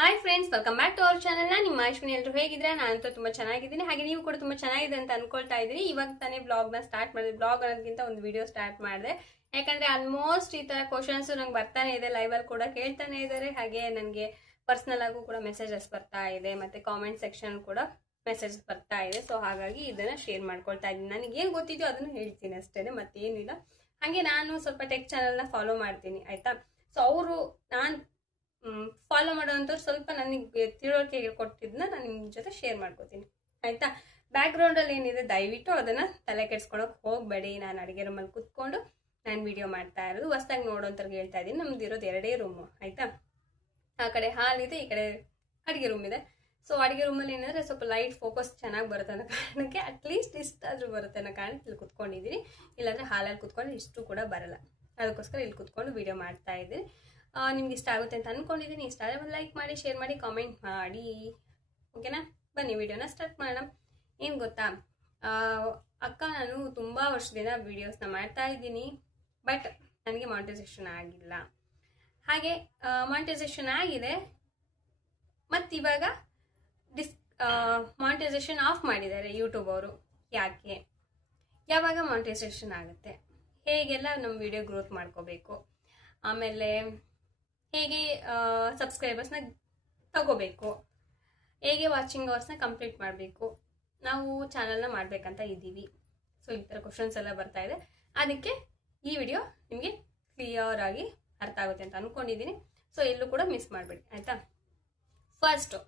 Hi friends, welcome back to our channel. ನಿಮ್ಮ ಅಶ್ವಿನಿ ಎಲ್ಲರೂ ಹೇಗಿದ್ರೆ ನಾನಂತೂ ತುಂಬಾ ಚೆನ್ನಾಗಿದ್ದೀನಿ. ಹಾಗೆ ನೀವು ಕೂಡ ತುಂಬಾ ಚೆನ್ನಾಗಿದೆ ಅಂತ ಅನ್ಕೊಳ್ತಾ ಇದ್ದೀನಿ. ಇವಾಗ ತಾನೇ ಬ್ಲಾಗ್ ನ ಸ್ಟಾರ್ಟ್ ಮಾಡಿದೆ. ಬ್ಲಾಗ್ ಅನ್ನೋದಕ್ಕಿಂತ ಒಂದು ವಿಡಿಯೋ ಸ್ಟಾರ್ಟ್ ಮಾಡಿದೆ. ಯಾಕಂದ್ರೆ ಆಲ್ಮೋಸ್ಟ್ ಈ ತರ ಕ್ವಶನ್ಸ್ ನಂಗೆ ಬರ್ತಾನೆ ಇದೆ, ಲೈವ್ ಅಲ್ಲಿ ಕೂಡ ಕೇಳ್ತಾನೆ ಇದ್ದಾರೆ. ಹಾಗೆ ನನಗೆ ಪರ್ಸನಲ್ ಆಗು ಕೂಡ ಮೆಸೇಜಸ್ ಬರ್ತಾ ಇದೆ, ಮತ್ತೆ ಕಾಮೆಂಟ್ ಸೆಕ್ಷನ್ ಕೂಡ ಮೆಸೇಜಸ್ ಬರ್ತಾ ಇದೆ. ಸೊ ಹಾಗಾಗಿ ಇದನ್ನ ಶೇರ್ ಮಾಡ್ಕೊಳ್ತಾ ಇದ್ದೀನಿ. ನನಗೆ ಏನ್ ಗೊತ್ತಿದೆಯೋ ಅದನ್ನು ಹೇಳ್ತೀನಿ ಅಷ್ಟೇನೆ, ಮತ್ತೇನಿಲ್ಲ. ಹಾಗೆ ನಾನು ಸ್ವಲ್ಪ ಟೆಕ್ ಚಾನಲ್ ನ ಫಾಲೋ ಮಾಡ್ತೀನಿ, ಆಯ್ತಾ. ಸೊ ಅವರು ನಾನು ಫಾಲೋ ಮಾಡೋವಂಥವ್ರು ಸ್ವಲ್ಪ ನನಗೆ ತಿಳುವಳಿಕೆ ಕೊಟ್ಟಿದ್ದನ್ನ ನಾನು ನಿಮ್ಮ ಜೊತೆ ಶೇರ್ ಮಾಡ್ಕೋತೀನಿ, ಆಯ್ತಾ. ಬ್ಯಾಕ್ ಗ್ರೌಂಡ್ ಅಲ್ಲಿ ಏನಿದೆ ದಯವಿಟ್ಟು ಅದನ್ನ ತಲೆ ಕೆಡ್ಸ್ಕೊಳಕ್ ಹೋಗ್ಬೇಡಿ. ನಾನು ಅಡಿಗೆ ರೂಮಲ್ಲಿ ಕುತ್ಕೊಂಡು ನಾನು ವಿಡಿಯೋ ಮಾಡ್ತಾ ಇರೋದು. ಹೊಸದಾಗಿ ನೋಡೋಂಥವ್ರಿಗೆ ಹೇಳ್ತಾ ಇದ್ದೀನಿ, ನಮ್ದು ಇರೋದು 2 ರೂಮು, ಆಯ್ತಾ. ಆ ಕಡೆ ಹಾಲ್ ಇದೆ, ಈ ಕಡೆ ಅಡಿಗೆ ರೂಮ್ ಇದೆ. ಸೊ ಅಡಿಗೆ ರೂಮಲ್ಲಿ ಏನಂದ್ರೆ ಸ್ವಲ್ಪ ಲೈಟ್ ಫೋಕಸ್ ಚೆನ್ನಾಗಿ ಬರುತ್ತೆ ಅನ್ನೋ ಕಾರಣಕ್ಕೆ, ಅಟ್ಲೀಸ್ಟ್ ಇಷ್ಟಾದ್ರೂ ಬರುತ್ತೆ ಅನ್ನೋ ಕಾರಣಕ್ಕೆ ಇಲ್ಲಿ ಕುತ್ಕೊಂಡಿದ್ದೀನಿ. ಇಲ್ಲಾಂದ್ರೆ ಹಾಲಲ್ಲಿ ಕುತ್ಕೊಂಡು ಇಷ್ಟು ಕೂಡ ಬರಲ್ಲ. ಅದಕ್ಕೋಸ್ಕರ ಇಲ್ಲಿ ಕುತ್ಕೊಂಡು ವಿಡಿಯೋ ಮಾಡ್ತಾ ಇದ್ದೀನಿ. ನಿಮ್ಗೆ ಇಷ್ಟ ಆಗುತ್ತೆ ಅಂತ ಅನ್ಕೊಂಡಿದ್ದೀನಿ. ಇಷ್ಟ ಆದರೆ ಒಂದು ಲೈಕ್ ಮಾಡಿ, ಶೇರ್ ಮಾಡಿ, ಕಾಮೆಂಟ್ ಮಾಡಿ, ಓಕೆನಾ. ಬನ್ನಿ ವಿಡಿಯೋನ ಸ್ಟಾರ್ಟ್ ಮಾಡೋಣ. ಏನು ಗೊತ್ತಾ ಅಕ್ಕ, ನಾನು ತುಂಬ ವರ್ಷದಿಂದ ವಿಡಿಯೋಸ್ನ ಮಾಡ್ತಾ ಇದ್ದೀನಿ, ಬಟ್ ನನಗೆ ಮಾನಿಟೈಸೇಷನ್ ಆಗಿಲ್ಲ. ಹಾಗೆ ಮಾನಿಟೈಸೇಷನ್ ಆಗಿದೆ, ಮತ್ತು ಇವಾಗ ಮಾನಿಟೈಸೇಷನ್ ಆಫ್ ಮಾಡಿದ್ದಾರೆ ಯೂಟ್ಯೂಬ್ ಅವರು. ಯಾಕೆ, ಯಾವಾಗ ಮಾನಿಟೈಸೇಷನ್ ಆಗುತ್ತೆ, ಹೇಗೆಲ್ಲ ನಮ್ಮ ವಿಡಿಯೋ ಗ್ರೋತ್ ಮಾಡ್ಕೋಬೇಕು, ಆಮೇಲೆ ಹೇಗೆ ಸಬ್ಸ್ಕ್ರೈಬರ್ಸ್ನ ತಗೋಬೇಕು, ಹೇಗೆ ವಾಚಿಂಗ್ ಅವರ್ಸ್ನ ಕಂಪ್ಲೀಟ್ ಮಾಡಬೇಕು, ನಾವು ಚಾನಲ್ನ ಮಾಡಬೇಕಂತ ಇದ್ದೀವಿ. ಸೊ ಈ ಥರ ಕ್ವಶನ್ಸ್ ಎಲ್ಲ ಬರ್ತಾ ಇದೆ. ಅದಕ್ಕೆ ಈ ವಿಡಿಯೋ ನಿಮಗೆ ಕ್ಲಿಯರ್ ಆಗಿ ಅರ್ಥ ಆಗುತ್ತೆ ಅಂತ ಅಂದ್ಕೊಂಡಿದ್ದೀನಿ. ಸೊ ಎಲ್ಲೂ ಕೂಡ ಮಿಸ್ ಮಾಡಬೇಡಿ, ಆಯಿತಾ. ಫಸ್ಟು,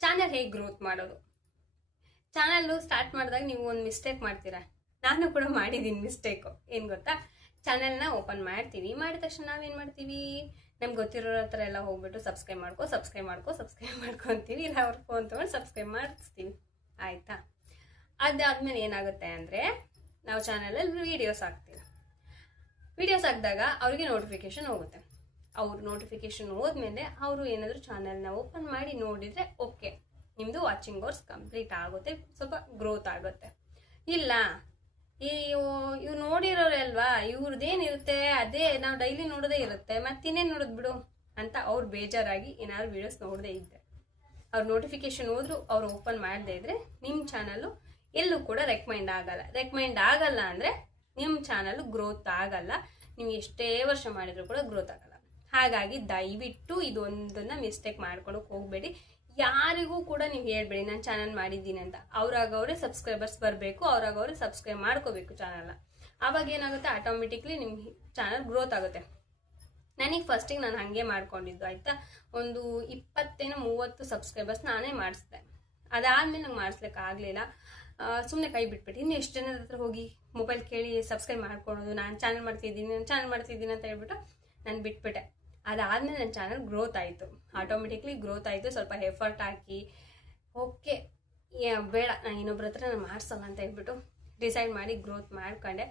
ಚಾನಲ್ ಹೇಗೆ ಗ್ರೋತ್ ಮಾಡೋದು. ಚಾನಲ್ಲು ಸ್ಟಾರ್ಟ್ ಮಾಡಿದಾಗ ನೀವು ಒಂದು ಮಿಸ್ಟೇಕ್ ಮಾಡ್ತೀರಾ. ನಾನು ಕೂಡ ಮಾಡಿದ್ದೀನಿ ಮಿಸ್ಟೇಕು. ಏನು ಗೊತ್ತಾ, ಚಾನೆಲ್ನ ಓಪನ್ ಮಾಡ್ತೀವಿ, ಮಾಡಿದ ತಕ್ಷಣ ನಾವೇನು ಮಾಡ್ತೀವಿ, ನಮ್ಗೆ ಗೊತ್ತಿರೋರ ಹತ್ರ ಎಲ್ಲ ಹೋಗ್ಬಿಟ್ಟು ಸಬ್ಸ್ಕ್ರೈಬ್ ಮಾಡ್ಕೊ ಅಂತೀವಿ. ಇಲ್ಲ ಅವ್ರ ಫೋನ್ ತೊಗೊಂಡು ಸಬ್ಸ್ಕ್ರೈಬ್ ಮಾಡಿಸ್ತೀವಿ, ಆಯಿತಾ. ಅದಾದ್ಮೇಲೆ ಏನಾಗುತ್ತೆ ಅಂದರೆ, ನಾವು ಚಾನಲಲ್ಲಿ ವೀಡಿಯೋಸ್ ಹಾಕ್ತೀವಿ. ವೀಡಿಯೋಸ್ ಹಾಕಿದಾಗ ಅವ್ರಿಗೆ ನೋಟಿಫಿಕೇಶನ್ ಹೋಗುತ್ತೆ. ಅವ್ರ ನೋಟಿಫಿಕೇಶನ್ ಹೋದ್ಮೇಲೆ ಅವರು ಏನಾದರೂ ಚಾನಲ್ನ ಓಪನ್ ಮಾಡಿ ನೋಡಿದರೆ ಓಕೆ, ನಿಮ್ಮದು ವಾಚಿಂಗ್ ಅವರ್ಸ್ ಕಂಪ್ಲೀಟ್ ಆಗುತ್ತೆ, ಸ್ವಲ್ಪ ಗ್ರೋತ್ ಆಗುತ್ತೆ. ಇಲ್ಲ, ಇವ್ ನೋಡಿರೋರೆ ಅಲ್ವಾ, ಇವ್ರದ್ದೇನಿರುತ್ತೆ ಅದೇ ನಾವು ಡೈಲಿ ನೋಡೋದೇ ಇರುತ್ತೆ, ಮತ್ತಿನ್ನೇನು ನೋಡೋದು ಬಿಡು ಅಂತ ಅವ್ರು ಬೇಜಾರಾಗಿ ಏನಾದ್ರು ವಿಡಿಯೋಸ್ ನೋಡದೇ ಇದ್ದರೆ, ಅವ್ರ ನೋಟಿಫಿಕೇಶನ್ ಹೋದ್ರು ಅವ್ರು ಓಪನ್ ಮಾಡದೇ ಇದ್ರೆ ನಿಮ್ಮ ಚಾನಲ್ಲು ಎಲ್ಲೂ ಕೂಡ ರೆಕಮೆಂಡ್ ಆಗಲ್ಲ ಅಂದರೆ ನಿಮ್ಮ ಚಾನಲ್ ಗ್ರೋತ್ ಆಗಲ್ಲ. ನೀವು ಎಷ್ಟೇ ವರ್ಷ ಮಾಡಿದ್ರು ಕೂಡ ಗ್ರೋತ್ ಆಗಲ್ಲ. ಹಾಗಾಗಿ ದಯವಿಟ್ಟು ಇದೊಂದನ್ನ ಮಿಸ್ಟೇಕ್ ಮಾಡ್ಕೊಳಕ್ಕೆ ಹೋಗಬೇಡಿ. ಯಾರಿಗೂ ಕೂಡ ನೀವು ಹೇಳ್ಬೇಡಿ ನಾನು ಚಾನಲ್ ಮಾಡಿದ್ದೀನಿ ಅಂತ. ಅವ್ರಾಗವ್ರೆ ಸಬ್ಸ್ಕ್ರೈಬರ್ಸ್ ಬರಬೇಕು, ಅವ್ರಾಗವ್ರೆ ಸಬ್ಸ್ಕ್ರೈಬ್ ಮಾಡ್ಕೋಬೇಕು ಚಾನಲ್ನ. ಆವಾಗ ಏನಾಗುತ್ತೆ, ಆಟೋಮೆಟಿಕ್ಲಿ ನಿಮ್ಮ ಚಾನಲ್ ಗ್ರೋತ್ ಆಗುತ್ತೆ. ನನಗೆ ಫಸ್ಟಿಗೆ ನಾನು ಹಾಗೆ ಮಾಡ್ಕೊಂಡಿದ್ದು, ಆಯಿತಾ. ಒಂದು 20-30 ಸಬ್ಸ್ಕ್ರೈಬರ್ಸ್ ನಾನೇ ಮಾಡಿಸಿದೆ. ಅದಾದಮೇಲೆ ನಂಗೆ ಮಾಡಿಸ್ಲಿಕ್ಕೆ ಆಗಲಿಲ್ಲ, ಸುಮ್ಮನೆ ಕೈ ಬಿಟ್ಬಿಟ್ಟು ಇನ್ನು ಎಷ್ಟು ಜನದ ಹತ್ರ ಹೋಗಿ ಮೊಬೈಲ್ ಕೇಳಿ ಸಬ್ಸ್ಕ್ರೈಬ್ ಮಾಡ್ಕೊಳೋದು, ನಾನು ಚಾನಲ್ ಮಾಡ್ತಿದ್ದೀನಿ ಅಂತ ಹೇಳ್ಬಿಟ್ಟು ನಾನು ಬಿಟ್ಬಿಟ್ಟೆ. ಅದಾದಮೇಲೆ ನನ್ನ ಚಾನಲ್ ಗ್ರೋತ್ ಆಯಿತು, ಆಟೋಮೆಟಿಕ್ಲಿ ಗ್ರೋತ್ ಆಯಿತು. ಸ್ವಲ್ಪ ಎಫರ್ಟ್ ಹಾಕಿ ಓಕೆ ಬೇಡ ನಾನು ಇನ್ನೊಬ್ರ ಹತ್ರ ನಾನು ಮಾಡಿಸಲ್ಲ ಅಂತ ಹೇಳ್ಬಿಟ್ಟು ಡಿಸೈಡ್ ಮಾಡಿ ಗ್ರೋತ್ ಮಾಡ್ಕೊಂಡೆ.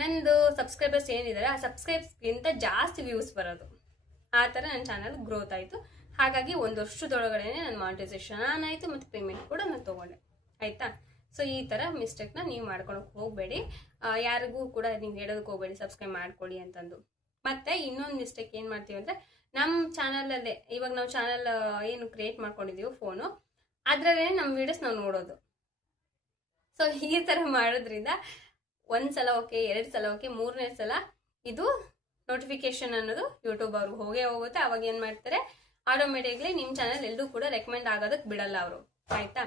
ನಂದು ಸಬ್ಸ್ಕ್ರೈಬರ್ಸ್ ಏನಿದ್ದಾರೆ ಆ ಸಬ್ಸ್ಕ್ರೈಬ್ಸ್ಗಿಂತ ಜಾಸ್ತಿ ವ್ಯೂಸ್ ಬರೋದು, ಆ ಥರ ನನ್ನ ಚಾನಲ್ ಗ್ರೋತ್ ಆಯಿತು. ಹಾಗಾಗಿ 1 ವರ್ಷದೊಳಗಡೆ ನನ್ನ ಮಾನಿಟೈಸೇಷನ್ ಆನ್ ಆಯಿತು, ಮತ್ತು ಪೇಮೆಂಟ್ ಕೂಡ ನಾನು ತೊಗೊಂಡೆ, ಆಯಿತಾ. ಸೊ ಈ ಥರ ಮಿಸ್ಟೇಕ್ನ ನೀವು ಮಾಡ್ಕೊಳಕ್ಕೆ ಹೋಗಬೇಡಿ. ಯಾರಿಗೂ ಕೂಡ ನೀವು ಹೇಳೋದಕ್ಕೆ ಹೋಗಬೇಡಿ ಸಬ್ಸ್ಕ್ರೈಬ್ ಮಾಡ್ಕೊಳ್ಳಿ ಅಂತಂದು. ಮತ್ತೆ ಇನ್ನೊಂದು ಮಿಸ್ಟೇಕ್ ಏನು ಮಾಡ್ತೀವಿ ಅಂದರೆ, ನಮ್ಮ ಚಾನಲಲ್ಲೇ ಇವಾಗ ನಾವು ಚಾನಲ್ ಏನು ಕ್ರಿಯೇಟ್ ಮಾಡ್ಕೊಂಡಿದ್ದೀವಿ ಫೋನು, ಅದರಲ್ಲೇ ನಮ್ಮ ವೀಡಿಯೋಸ್ ನಾವು ನೋಡೋದು. ಸೊ ಈ ಥರ ಮಾಡೋದ್ರಿಂದ 1 ಸಲ ಓಕೆ, 2 ಸಲ ಓಕೆ, 3ನೇ ಸಲ ಇದು ನೋಟಿಫಿಕೇಶನ್ ಅನ್ನೋದು ಯೂಟ್ಯೂಬ್ ಅವ್ರಿಗೆ ಹೋಗೇ ಹೋಗುತ್ತೆ. ಅವಾಗ ಏನು ಮಾಡ್ತಾರೆ, ಆಟೋಮೆಟಿಕ್ಲಿ ನಿಮ್ಮ ಚಾನಲ್ ಎಲ್ಲೂ ಕೂಡ ರೆಕಮೆಂಡ್ ಆಗೋದಕ್ಕೆ ಬಿಡಲ್ಲ ಅವರು, ಆಯಿತಾ.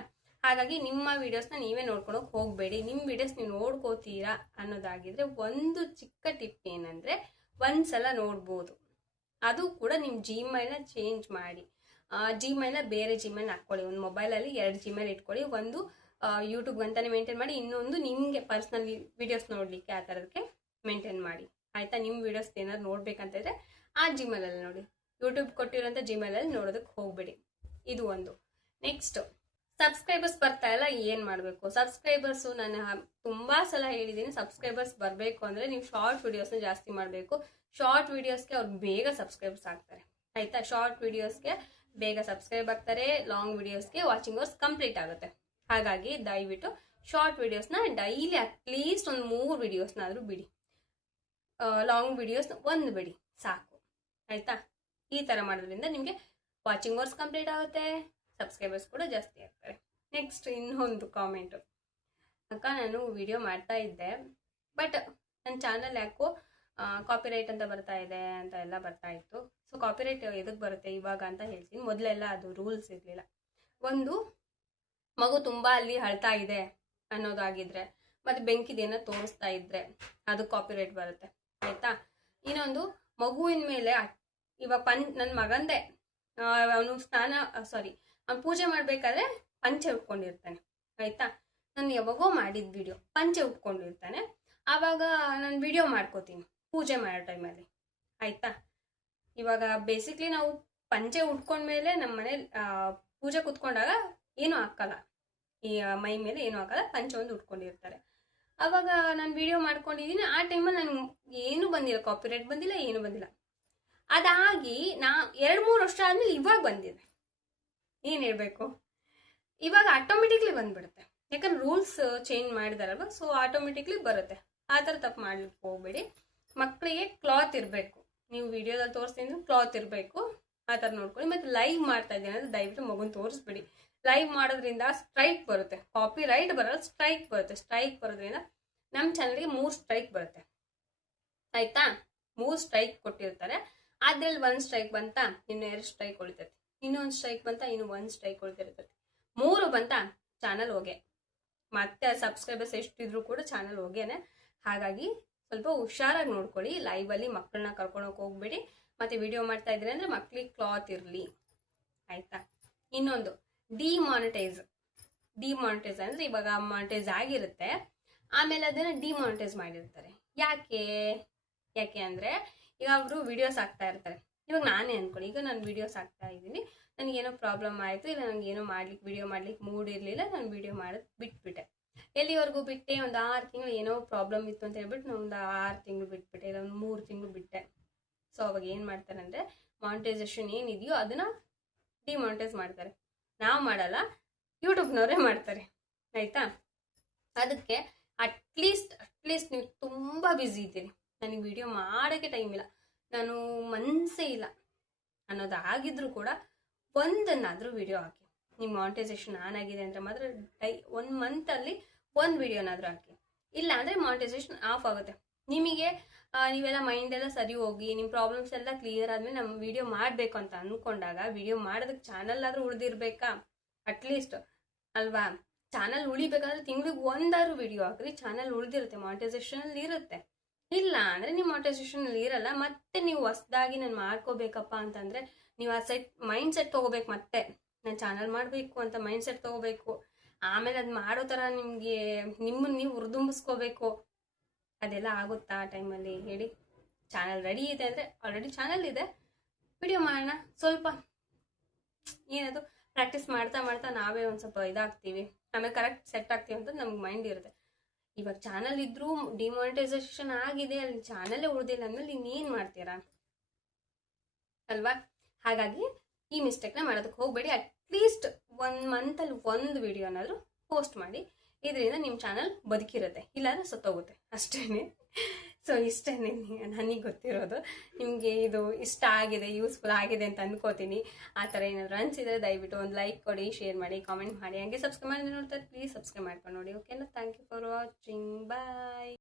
ಹಾಗಾಗಿ ನಿಮ್ಮ ವಿಡಿಯೋಸ್ನ ನೀವೇ ನೋಡ್ಕೊಳಕ್ಕೆ ಹೋಗಬೇಡಿ. ನಿಮ್ಮ ವಿಡಿಯೋಸ್ ನೀವು ನೋಡ್ಕೋತೀರಾ ಅನ್ನೋದಾಗಿದ್ರೆ ಒಂದು ಚಿಕ್ಕ ಟಿಪ್ ಏನಂದರೆ, 1 ಸಲ ನೋಡ್ಬೋದು, ಅದು ಕೂಡ ನಿಮ್ಮ ಜಿಮೇಲ್ನ ಚೇಂಜ್ ಮಾಡಿ, ಜಿಮೇಲ್ನ ಬೇರೆ ಜಿಮೇಲ್ ಹಾಕ್ಕೊಳ್ಳಿ. ಒಂದು ಮೊಬೈಲಲ್ಲಿ 2 ಜಿಮೇಲ್ ಇಟ್ಕೊಳ್ಳಿ. ಒಂದು ಯೂಟ್ಯೂಬ್ಗೆ ಅಂತಾನೆ ಮೇಂಟೈನ್ ಮಾಡಿ, ಇನ್ನೊಂದು ನಿಮಗೆ ಪರ್ಸ್ನಲ್ ವಿಡಿಯೋಸ್ ನೋಡಲಿಕ್ಕೆ ಆ ಥರದಕ್ಕೆ ಮೇಂಟೈನ್ ಮಾಡಿ, ಆಯಿತಾ. ನಿಮ್ಮ ವಿಡಿಯೋಸ್ ಏನಾದ್ರು ನೋಡ್ಬೇಕಂತಿದ್ರೆ ಆ ಜಿಮೇಲಲ್ಲಿ ನೋಡಿ, ಯೂಟ್ಯೂಬ್ ಕೊಟ್ಟಿರೋಂಥ ಜಿಮೇಲಲ್ಲಿ ನೋಡೋದಕ್ಕೆ ಹೋಗಬೇಡಿ. ಇದು ಒಂದು. ನೆಕ್ಸ್ಟ್, ಸಬ್ಸ್ಕ್ರೈಬರ್ಸ್ ಬರ್ತಾ ಇಲ್ಲ, ಏನು ಮಾಡಬೇಕು. ಸಬ್ಸ್ಕ್ರೈಬರ್ಸು ನಾನು ತುಂಬ ಸಲ ಹೇಳಿದ್ದೀನಿ, ಸಬ್ಸ್ಕ್ರೈಬರ್ಸ್ ಬರಬೇಕು ಅಂದರೆ ನೀವು ಶಾರ್ಟ್ ವಿಡಿಯೋಸ್ನ ಜಾಸ್ತಿ ಮಾಡಬೇಕು. ಶಾರ್ಟ್ ವಿಡಿಯೋಸ್ಗೆ ಅವ್ರು ಬೇಗ ಸಬ್ಸ್ಕ್ರೈಬರ್ಸ್ ಆಗ್ತಾರೆ, ಆಯಿತಾ. ಶಾರ್ಟ್ ವಿಡಿಯೋಸ್ಗೆ ಬೇಗ ಸಬ್ಸ್ಕ್ರೈಬ್ ಆಗ್ತಾರೆ, ಲಾಂಗ್ ವಿಡಿಯೋಸ್ಗೆ ವಾಚಿಂಗ್ ಅವರ್ಸ್ ಕಂಪ್ಲೀಟ್ ಆಗುತ್ತೆ. ಹಾಗಾಗಿ ದಯವಿಟ್ಟು ಶಾರ್ಟ್ ವಿಡಿಯೋಸ್ನ ಡೈಲಿ ಅಟ್ಲೀಸ್ಟ್ ಒಂದು 3 ವಿಡಿಯೋಸ್ನಾದರೂ ಬಿಡಿ, ಲಾಂಗ್ ವಿಡಿಯೋಸ್ 1 ಬಿಡಿ ಸಾಕು, ಆಯಿತಾ. ಈ ಥರ ಮಾಡೋದ್ರಿಂದ ನಿಮಗೆ ವಾಚಿಂಗ್ ಅವರ್ಸ್ ಕಂಪ್ಲೀಟ್ ಆಗುತ್ತೆ, ಸಬ್ಸ್ಕ್ರೈಬರ್ಸ್ ಕೂಡ ಜಾಸ್ತಿ ಆಗ್ತಾರೆ. ನೆಕ್ಸ್ಟ್ ಇನ್ನೊಂದು ಕಾಮೆಂಟು, ಅಕ್ಕ ನಾನು ವಿಡಿಯೋ ಮಾಡ್ತಾ ಇದ್ದೆ ಬಟ್ ನನ್ನ ಚಾನಲ್ ಯಾಕೋ ಕಾಪಿರೈಟ್ ಅಂತ ಬರ್ತಾ ಇದೆ ಅಂತ ಎಲ್ಲ ಬರ್ತಾ ಇತ್ತು. ಸೊ ಕಾಪಿರೈಟ್ ಎದಕ್ಕೆ ಬರುತ್ತೆ ಇವಾಗ ಅಂತ ಹೇಳ್ತೀನಿ. ಮೊದಲೆಲ್ಲ ಅದು ರೂಲ್ಸ್ ಇರಲಿಲ್ಲ. ಒಂದು ಮಗು ತುಂಬ ಅಲ್ಲಿ ಅಳ್ತಾ ಇದೆ ಅನ್ನೋದಾಗಿದ್ರೆ ಮತ್ತು ಬೆಂಕಿದೇನೋ ತೋರಿಸ್ತಾ ಇದ್ರೆ ಅದು ಕಾಪಿರೈಟ್ ಬರುತ್ತೆ, ಆಯಿತಾ. ಇನ್ನೊಂದು ಮಗುವಿನ ಮೇಲೆ ಇವಾಗ ನನ್ನ ಮಗಂದೇ ಅವನು ಅವ್ನು ಪೂಜೆ ಮಾಡಬೇಕಾದ್ರೆ ಪಂಚೆ ಉಟ್ಕೊಂಡಿರ್ತಾನೆ, ಆಯಿತಾ. ನಾನು ಯಾವಾಗೋ ಮಾಡಿದ ವಿಡಿಯೋ ಪಂಚೆ ಉಟ್ಕೊಂಡಿರ್ತಾನೆ, ಆವಾಗ ನಾನು ವಿಡಿಯೋ ಮಾಡ್ಕೋತೀನಿ ಪೂಜೆ ಮಾಡೋ ಟೈಮಲ್ಲಿ, ಆಯಿತಾ. ಇವಾಗ ಬೇಸಿಕ್ಲಿ ನಾವು ಪಂಚೆ ಉಟ್ಕೊಂಡ್ಮೇಲೆ ನಮ್ಮ ಮನೇಲಿ ಪೂಜೆ ಕೂತ್ಕೊಂಡಾಗ ಏನೂ ಹಾಕಲ್ಲ, ಈ ಮೈ ಮೇಲೆ ಏನೂ ಹಾಕಲ್ಲ, ಪಂಚೆ ಒಂದು ಉಟ್ಕೊಂಡಿರ್ತಾರೆ. ಆವಾಗ ನಾನು ವಿಡಿಯೋ ಮಾಡ್ಕೊಂಡಿದ್ದೀನಿ. ಆ ಟೈಮಲ್ಲಿ ನನಗೆ ಏನೂ ಬಂದಿಲ್ಲ, ಕಾಪಿರೈಟ್ ಬಂದಿಲ್ಲ, ಏನೂ ಬಂದಿಲ್ಲ. ಅದಾಗಿ 2-3 ವರ್ಷ ಆದ್ಮೇಲೆ ಇವಾಗ ಬಂದಿದೆ. ಏನು ಹೇಳ್ಬೇಕು, ಇವಾಗ ಆಟೋಮೆಟಿಕ್ಲಿ ಬಂದ್ಬಿಡುತ್ತೆ, ಯಾಕಂದ್ರೆ ರೂಲ್ಸ್ ಚೇಂಜ್ ಮಾಡಿದಾರಲ್ವ, ಸೊ ಆಟೋಮೆಟಿಕ್ಲಿ ಬರುತ್ತೆ. ಆ ಥರ ತಪ್ಪು ಮಾಡ್ಲಿಕ್ಕೆ ಹೋಗ್ಬೇಡಿ. ಮಕ್ಕಳಿಗೆ ಕ್ಲಾತ್ ಇರಬೇಕು, ನೀವು ವಿಡಿಯೋದಲ್ಲಿ ತೋರಿಸ್ತೀನಿ ಕ್ಲಾತ್ ಇರಬೇಕು, ಆ ಥರ ನೋಡ್ಕೊಳ್ಳಿ. ಮತ್ತು ಲೈವ್ ಮಾಡ್ತಾ ಇದ್ದೀನಿ ಅಂದರೆ ದಯವಿಟ್ಟು ಮಗುನ ತೋರಿಸ್ಬಿಡಿ. ಲೈವ್ ಮಾಡೋದ್ರಿಂದ ಸ್ಟ್ರೈಕ್ ಬರುತ್ತೆ, ಕಾಪಿ ರೈಟ್ ಬರಲ್ಲ, ಸ್ಟ್ರೈಕ್ ಬರುತ್ತೆ. ಸ್ಟ್ರೈಕ್ ಬರೋದ್ರಿಂದ ನಮ್ಮ ಚಾನಲ್ಗೆ 3 ಸ್ಟ್ರೈಕ್ ಬರುತ್ತೆ, ಆಯಿತಾ. 3 ಸ್ಟ್ರೈಕ್ ಕೊಟ್ಟಿರ್ತಾರೆ, ಅದ್ರಲ್ಲಿ 1 ಸ್ಟ್ರೈಕ್ ಬಂತ ಇನ್ನು 2 ಸ್ಟ್ರೈಕ್ ಉಳಿತೈತಿ, ಇನ್ನೊಂದು ಸ್ಟ್ರೈಕ್ ಬಂತ ಇನ್ನು 1 ಸ್ಟ್ರೈಕ್ ಉಳಿತಿರ್ತೈತಿ, 3 ಬಂತ ಚಾನಲ್ ಹೋಗೆ. ಮತ್ತೆ ಸಬ್ಸ್ಕ್ರೈಬರ್ಸ್ ಎಷ್ಟಿದ್ರು ಕೂಡ ಚಾನಲ್ ಹೋಗೇನೆ. ಹಾಗಾಗಿ ಸ್ವಲ್ಪ ಹುಷಾರಾಗಿ ನೋಡ್ಕೊಳ್ಳಿ. ಲೈವಲ್ಲಿ ಮಕ್ಕಳನ್ನ ಕರ್ಕೊಳಕ್ಕೆ ಹೋಗ್ಬೇಡಿ. ಮತ್ತೆ ವಿಡಿಯೋ ಮಾಡ್ತಾ ಇದ್ರೆ ಅಂದ್ರೆ ಮಕ್ಳಿಗೆ ಕ್ಲಾತ್ ಇರಲಿ, ಆಯ್ತಾ. ಇನ್ನೊಂದು ಡಿಮಾನಿಟೈಸ್ ಅಂದ್ರೆ ಇವಾಗ ಮಾನಿಟೈಸ್ ಆಗಿರುತ್ತೆ, ಆಮೇಲೆ ಅದನ್ನ ಡಿಮಾನಿಟೈಸ್ ಮಾಡಿರ್ತಾರೆ. ಯಾಕೆ ಅಂದ್ರೆ ಈಗ ಅವರು ವಿಡಿಯೋಸ್ ಹಾಕ್ತಾ ಇರ್ತಾರೆ. ಇವಾಗ ನಾನೇ ಅನ್ಕೊಳ್ಳಿ, ಈಗ ನಾನು ವಿಡಿಯೋಸ್ ಹಾಕ್ತಾ ಇದ್ದೀನಿ, ನನಗೇನೋ ಪ್ರಾಬ್ಲಮ್ ಆಯಿತು, ಇಲ್ಲ ನನಗೇನೋ ವಿಡಿಯೋ ಮಾಡ್ಲಿಕ್ಕೆ ಮೂಡ್ ಇರಲಿಲ್ಲ, ನಾನು ವಿಡಿಯೋ ಮಾಡೋದು ಬಿಟ್ಬಿಟ್ಟೆ. ಎಲ್ಲಿವರೆಗೂ ಬಿಟ್ಟೆ, ಒಂದು 6 ತಿಂಗಳು ಏನೋ ಪ್ರಾಬ್ಲಮ್ ಇತ್ತು ಅಂತ ಹೇಳ್ಬಿಟ್ಟು ನಾನು ಒಂದು 6 ತಿಂಗಳು ಬಿಟ್ಬಿಟ್ಟೆ, ಇಲ್ಲ ಒಂದು 3 ತಿಂಗಳು ಬಿಟ್ಟೆ. ಸೊ ಅವಾಗ ಏನು ಮಾಡ್ತಾರೆ ಅಂದರೆ ಮಾನಿಟೈಸೇಷನ್ ಏನಿದೆಯೋ ಅದನ್ನು ಡಿಮಾನಿಟೈಸ್ ಮಾಡ್ತಾರೆ. ನಾವು ಮಾಡಲ್ಲ, ಯೂಟ್ಯೂಬ್ನವರೇ ಮಾಡ್ತಾರೆ, ಆಯಿತಾ. ಅದಕ್ಕೆ ಅಟ್ಲೀಸ್ಟ್ ನೀವು ತುಂಬ ಬ್ಯುಸಿ ಇದ್ದೀರಿ, ನನಗೆ ವಿಡಿಯೋ ಮಾಡೋಕ್ಕೆ ಟೈಮ್ ಇಲ್ಲ, ನಾನು ಮನಸ್ಸೇ ಇಲ್ಲ ಅನ್ನೋದಾಗಿದ್ರೂ ಕೂಡ ಒಂದನ್ನಾದರೂ ವಿಡಿಯೋ ಹಾಕಿ. ನಿಮ್ಮ ಮಾನಿಟೈಸೇಷನ್ ಆನ್ ಆಗಿದೆ ಅಂದರೆ ಮಾತ್ರ 1 ಮಂತಲ್ಲಿ 1 ವಿಡಿಯೋನಾದರೂ ಹಾಕಿ, ಇಲ್ಲ ಅಂದರೆ ಮಾನಿಟೈಸೇಷನ್ ಆಫ್ ಆಗುತ್ತೆ. ನಿಮಗೆ ನೀವೆಲ್ಲ ಮೈಂಡೆಲ್ಲ ಸರಿ ಹೋಗಿ ನಿಮ್ಮ ಪ್ರಾಬ್ಲಮ್ಸ್ ಎಲ್ಲ ಕ್ಲಿಯರ್ ಆದಮೇಲೆ ನಮ್ಮ ವಿಡಿಯೋ ಮಾಡಬೇಕು ಅಂತ ಅಂದ್ಕೊಂಡಾಗ ವಿಡಿಯೋ ಮಾಡೋದಕ್ಕೆ ಚಾನಲ್ ಆದರೂ ಉಳಿದಿರ್ಬೇಕಾ ಅಟ್ಲೀಸ್ಟ್, ಅಲ್ವಾ. ಚಾನಲ್ ಉಳಿಬೇಕಾದ್ರೆ ತಿಂಗಳಿಗೆ 1 ವಿಡಿಯೋ ಹಾಕ್ರಿ, ಚಾನಲ್ ಉಳಿದಿರುತ್ತೆ, ಮಾನಿಟೈಸೇಷನಲ್ಲಿ ಇರುತ್ತೆ. ಇಲ್ಲ ಅಂದರೆ ನೀವು ಮಾನಿಟೈಸೇಷನಲ್ಲಿ ಇರಲ್ಲ. ಮತ್ತೆ ನೀವು ಹೊಸದಾಗಿ ನಾನು ಮಾಡ್ಕೋಬೇಕಪ್ಪ ಅಂತಂದರೆ ನೀವು ಆ ಮೈಂಡ್ ಸೆಟ್ ತೊಗೋಬೇಕು. ಮತ್ತೆ ನಾನು ಚಾನಲ್ ಮಾಡಬೇಕು ಅಂತ ಮೈಂಡ್ ಸೆಟ್ ತೊಗೋಬೇಕು. ಆಮೇಲೆ ಅದು ಮಾಡೋ ಥರ ನಿಮ್ಮನ್ನು ನೀವು ಹುರಿದುಂಬಿಸ್ಕೋಬೇಕು. ಅದೆಲ್ಲ ಆಗುತ್ತಾ ಆ ಟೈಮಲ್ಲಿ ಹೇಳಿ. ಚಾನಲ್ ರೆಡಿ ಇದೆ ಅಂದರೆ ಆಲ್ರೆಡಿ ಚಾನಲ್ ಇದೆ, ವಿಡಿಯೋ ಮಾಡೋಣ. ಸ್ವಲ್ಪ ಏನದು ಪ್ರಾಕ್ಟೀಸ್ ಮಾಡ್ತಾ ನಾವೇ ಒಂದು ಸ್ವಲ್ಪ ಇದಾಗ್ತೀವಿ, ಆಮೇಲೆ ಕರೆಕ್ಟ್ ಸೆಟ್ ಆಗ್ತೀವಿ ಅಂತ ನಮ್ಗೆ ಮೈಂಡ್ ಇರುತ್ತೆ. ಇವಾಗ ಚಾನಲ್ ಇದ್ರೂ ಡಿಮಾನಿಟೈಸೇಷನ್ ಆಗಿದೆ, ಅಲ್ಲಿ ಚಾನಲ್ಲೇ ಉಳಿದಿಲ್ಲ ಅಂದಮೇಲೆ ಇನ್ನೇನು ಮಾಡ್ತೀರಾ, ಅಲ್ವಾ. ಹಾಗಾಗಿ ಈ ಮಿಸ್ಟೇಕ್ನ ಮಾಡೋದಕ್ಕೆ ಹೋಗಬೇಡಿ. ಅಟ್ಲೀಸ್ಟ್ 1 ಮಂತಲ್ಲಿ 1 ವಿಡಿಯೋನಾದರೂ ಪೋಸ್ಟ್ ಮಾಡಿ. ಇದರಿಂದ ನಿಮ್ಮ ಚಾನಲ್ ಬದುಕಿರುತ್ತೆ, ಇಲ್ಲಾಂದ್ರೆ ಸತ್ತೋಗುತ್ತೆ ಅಷ್ಟೇ. ಸೊ ಇಷ್ಟೇ ನನಗೆ ಗೊತ್ತಿರೋದು. ನಿಮಗೆ ಇದು ಇಷ್ಟ ಆಗಿದೆ, ಯೂಸ್ಫುಲ್ ಆಗಿದೆ ಅಂತ ಅಂದ್ಕೋತೀನಿ. ಆ ಥರ ಏನಾದರೂ ಅನಿಸಿದರೆ ದಯವಿಟ್ಟು ಒಂದು ಲೈಕ್ ಕೊಡಿ, ಶೇರ್ ಮಾಡಿ, ಕಾಮೆಂಟ್ ಮಾಡಿ. ಹಾಗೆ ಸಬ್ಸ್ಕ್ರೈಬ್ ಮಾಡಿ ನೋಡ್ತಾರೆ, ಪ್ಲೀಸ್ ಸಬ್ಸ್ಕ್ರೈಬ್ ಮಾಡ್ಕೊಂಡು ನೋಡಿ. ಓಕೆನಾ. Thank you for watching. Bye.